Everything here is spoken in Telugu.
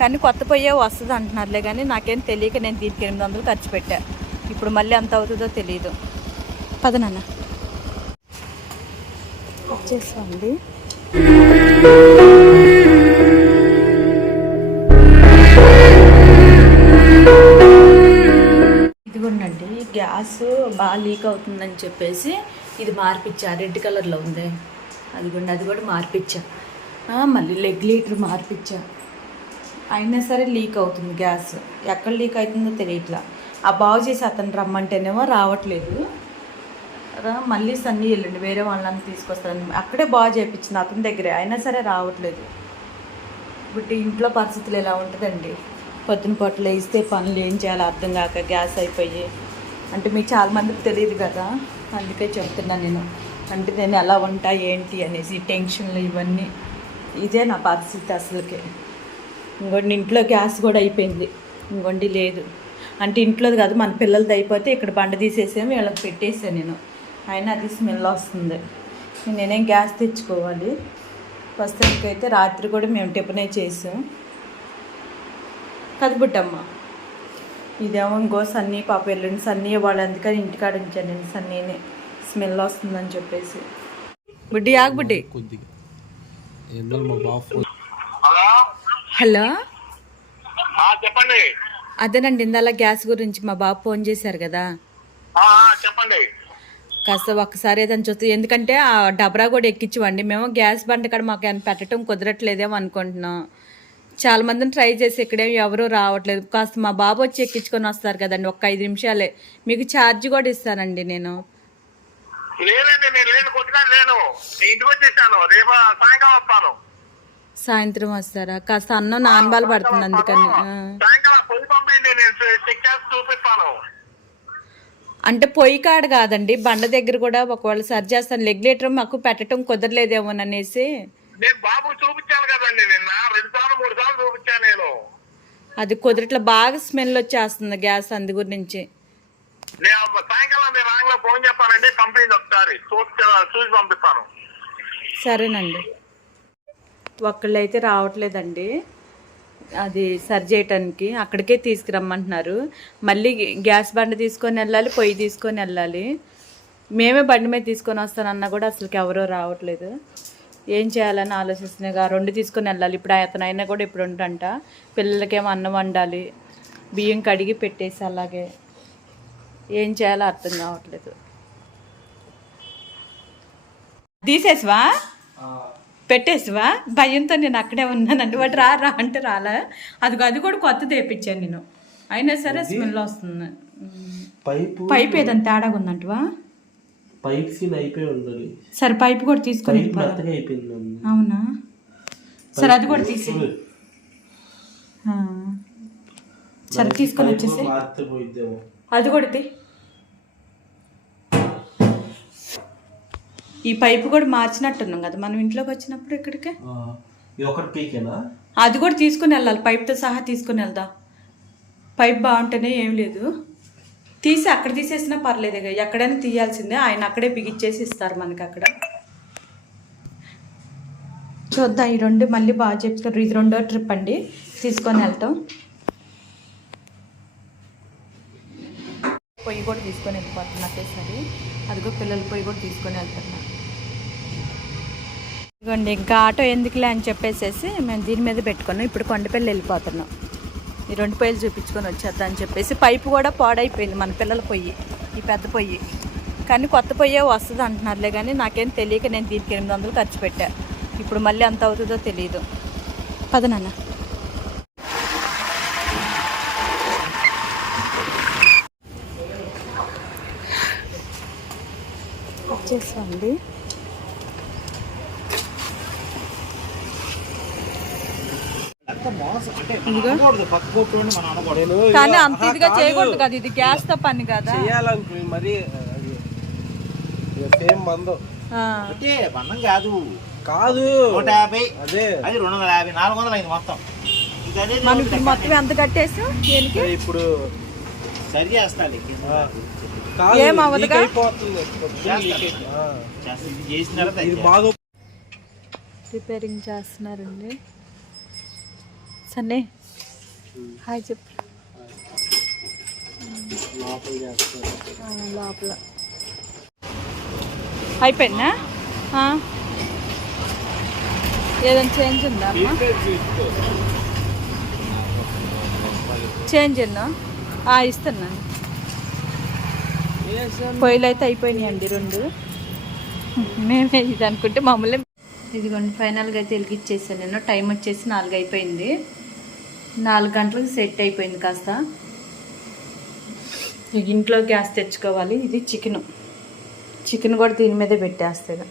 కానీ కొత్త పొయ్యే వస్తుంది అంటున్నారులే కానీ నాకేం తెలియక నేను దీనికి ఎనిమిది వందలు ఖర్చు పెట్టా. ఇప్పుడు మళ్ళీ ఎంత అవుతుందో తెలియదు పద నాన్న. వచ్చేసాండి. ఇదిగోండి గ్యాస్ బాగా లీక్ అవుతుందని చెప్పేసి ఇది మార్పిచ్చా రెడ్ కలర్లో ఉంది. అదిగోండి అది కూడా మార్పిచ్చా. ఆ, మళ్ళీ లెగ్ లీటర్ మార్పిచ్చా. అయినా సరే లీక్ అవుతుంది గ్యాస్. ఎక్కడ లీక్ అవుతుందో తెలియట్లా. ఆ బాగు చేసి అతను రమ్మంటేనేమో రావట్లేదు. మళ్ళీ సన్నీ వెళ్ళండి వేరే వాళ్ళని తీసుకొస్తారని. అక్కడే బాగా చేయించింది అతని దగ్గరే. అయినా సరే రావట్లేదు. ఇప్పుడు ఇంట్లో పరిస్థితులు ఎలా ఉంటుందండి? పొద్దున పొట్టలు వేస్తే పనులు ఏం చేయాలో అర్థం కాక గ్యాస్ అయిపోయి. అంటే మీకు చాలా మందికి తెలియదు కదా? అందుకే చెప్తున్నా నేను. అంటే నేను ఎలా ఉంటా ఏంటి అనేసి టెన్షన్లు ఇవన్నీ. ఇదే నా పరిస్థితి అసలుకే. ఇంకోటి ఇంట్లో గ్యాస్ కూడా అయిపోయింది. ఇంకోటి లేదు. అంటే ఇంట్లోది కాదు మన పిల్లలది అయిపోతే ఇక్కడ బండ తీసేసాము వీళ్ళకి పెట్టేసాను నేను. అయినా అది స్మెల్ వస్తుంది. నేనేం గ్యాస్ తెచ్చుకోవాలి. ప్రస్తుతానికైతే రాత్రి కూడా మేము టిఫనే చేసాం. కదుబుట్టమ్మ ఇదేమో ఇంకో సన్నీ పాప వెళ్ళండి సన్నీ వాళ్ళు అందుకని ఇంటికాడ ఉంచాను నేను సన్నీని. స్మెల్ వస్తుందని చెప్పేసి. బుడ్డి ఆగు బుడ్డి. కొద్దిగా ఎండలు మా బాబు ఫోన్ హలో హలో? చెప్పండి. అదేనండి ఇందాల గ్యాస్ గురించి మా బాబు ఫోన్ చేశారు కదా. చెప్పండి. కాస్త ఒక్కసారి ఏదైనా చూస్తే ఎందుకంటే ఆ డబరా కూడా ఎక్కించవండి. మేము గ్యాస్ బండ కాడ మాకు ఏమైనా పెట్టడం కుదరట్లేదేమో అనుకుంటున్నాం. చాలా మందిని ట్రై చేసి ఇక్కడేం ఎవరూ రావట్లేదు. కాస్త మా బాబు వచ్చి ఎక్కించుకొని వస్తారు కదండి ఒక్క ఐదు నిమిషాలే. మీకు ఛార్జ్ కూడా ఇస్తానండి నేను. లేదండి నేను లేను కొద్దిగా లేను. నేను ఇంటికి వచ్చేసాను. రేపు సాయంకాలం వస్తాను. సాయంత్రం వస్తారా? కాస్త అన్నం నానబాలు పడుతుంది అందుకని. అంటే పొయ్యి కాడ కాదండి బండ దగ్గర కూడా ఒకవేళ సరి చేస్తాను. రెగ్యులేటర్ మాకు పెట్టడం కుదరలేదేమోననేసి నేను బాబు చూపించాను కదండి నిన్న. రెండు సార్లు మూడు సార్లు చూపించాను నేను. అది కుదరట్లా బాగా స్మెల్ వచ్చేస్తుంది గ్యాస్ అందు గురించి. నేను సాయంకాలం మీరు రాంగ్లో ఫోన్ చెప్పానండి కంపెనీ ఒకసారి. చూసి చూసి పంపిస్తాను. సరేనండి. ఒక్కళ్ళైతే రావట్లేదండి. అది సరి చేయటానికి అక్కడికే తీసుకురమ్మంటున్నారు. మళ్ళీ గ్యాస్ బండి తీసుకొని వెళ్ళాలి పొయ్యి తీసుకొని వెళ్ళాలి. మేమే బండి మీద తీసుకొని వస్తానన్నా కూడా అసలుకి ఎవరో రావట్లేదు. ఏం చేయాలని ఆలోచిస్తున్నాయి రెండు తీసుకొని వెళ్ళాలి. ఇప్పుడు అతనైనా కూడా ఇప్పుడు ఉంటంట పిల్లలకేమో అన్నం వండాలి. బియ్యం కడిగి పెట్టేసి అలాగే. ఏం చేయాలో అర్థం కావట్లేదు. తీసేసివా? పెట్టేసివా? భయంతో నేను అక్కడే ఉన్నానండి. వాడు రా రా అంటే రాలా. అది అది కూడా కొత్త తెప్పించాను నేను. అయినా సరే స్మెల్ వస్తుంది. పైపు? పైప్ ఏదైనా తేడాగా ఉందంటవా? పైప్ సీన్ అయిపోయి ఉండాలి సరే పైప్ కూడా తీసుకొని. అవునా? సరే అది కూడా తీసి. సరే తీసుకొని వచ్చేసి అది కూడా ఈ పైపు కూడా మార్చినట్టున్నాం కదా మనం ఇంట్లోకి వచ్చినప్పుడు ఇక్కడికి? ఆ, ఇది ఒకటి పీకేనా? అది కూడా తీసుకుని వెళ్ళాలి పైప్తో సహా తీసుకుని వెళ్దాం. పైప్ బాగుంటేనే ఏం లేదు. తీసి అక్కడ తీసేసినా పర్లేదు ఇక ఎక్కడైనా తీయాల్సిందే ఆయన అక్కడే బిగిచ్చేసి ఇస్తారు మనకి అక్కడ. చూద్దాం ఈ రెండు మళ్ళీ బాగా చెప్తారు. ఇది రెండో ట్రిప్ అండి తీసుకొని వెళ్తాం. పొయ్యి కూడా తీసుకొని వెళ్ళిపోతున్నా ఒకేసారి అదిగో పిల్లల పొయ్యి కూడా తీసుకొని వెళ్తున్నా ఇదిగోండి ఇంకా ఆటో ఎందుకులే అని చెప్పేసేసి మేము దీని మీద పెట్టుకున్నాం. ఇప్పుడు కొండపల్లి వెళ్ళిపోతున్నాం. ఈ రెండు పొయ్యిలు చూపించుకొని వచ్చేద్దాం అని చెప్పేసి పైపు కూడా పాడైపోయింది మన పిల్లల పొయ్యి ఈ పెద్ద పొయ్యి. కానీ కొత్త పొయ్యే వస్తుంది అంటున్నారులే కానీ నాకేం తెలియక నేను దీనికి ఎనిమిది వందలు ఖర్చు పెట్టా. ఇప్పుడు మళ్ళీ ఎంత అవుతుందో తెలియదు. పదనన్న వచ్చేసండి కానీ అంత ఇదిగా చేయకూడదు కదా ఇది గ్యాస్తో పని కదా. చేయాలనుకుని మరి సేమ్ మందు. అంటే కాదు. కాదు. నూట యాభై అదే. అది రెండు వందల యాభై నాలుగు వందలు అయింది మొత్తం. మనం ఇప్పుడు మొత్తం ఎంత కట్టేసాం ఇప్పుడు సరి చేస్తాను ఆ, కాదు ఏం అవ్వదుగా? leak అయిపోతుంది. పొద్దున్న leak అయిపో- ఆ. ఇది చేసిన తర్వాత ఇది బాగా రిపేరింగ్ చేస్తున్నారండి. సరే హాయ్ చెప్పు. లోపల అయిపోయిందా. ఏదైనా చేంజ్ ఉందా అమ్మా? చేంజ్ ఆ, ఇస్తున్నాను పొయ్యిలు అయితే అయిపోయినాయండి రెండు. మేమే ఇది అనుకుంటే మామూలే ఇదిగోండి ఫైనల్గా అయితే వెలిగిచ్చేసాను నేను. టైం వచ్చేసి నాలుగు అయిపోయింది నాలుగు గంటలకు సెట్ అయిపోయింది కాస్త. ఇక ఇంట్లో గ్యాస్ తెచ్చుకోవాలి. ఇది చికెన్. చికెన్ కూడా దీని మీదే పెట్టేస్తుంది